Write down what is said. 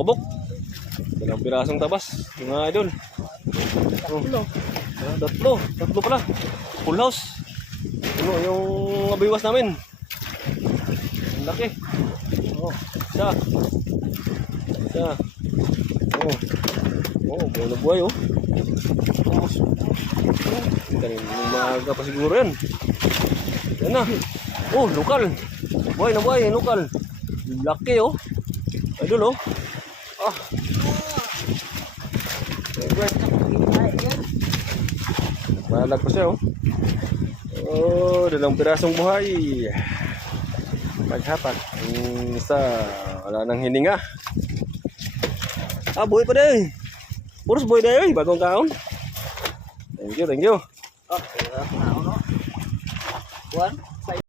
palakbok. Dalawang pirasong tabas, mga idol. Tatlo pala. Full house. Ano yung abiwas namin? Ang laki. Isa. Buhay na buhay oh. Umaga pa siguro yan. Yan na. Lokal. Buhay na buhay, lokal. Laki oh. Idol oh. Malag pa siya oh. Dalawang pirasong buhay. Maghapat. Yung isa wala nang hininga. Buhay pa din. Puros buhay na yun. Bagong kaon. Thank you. One.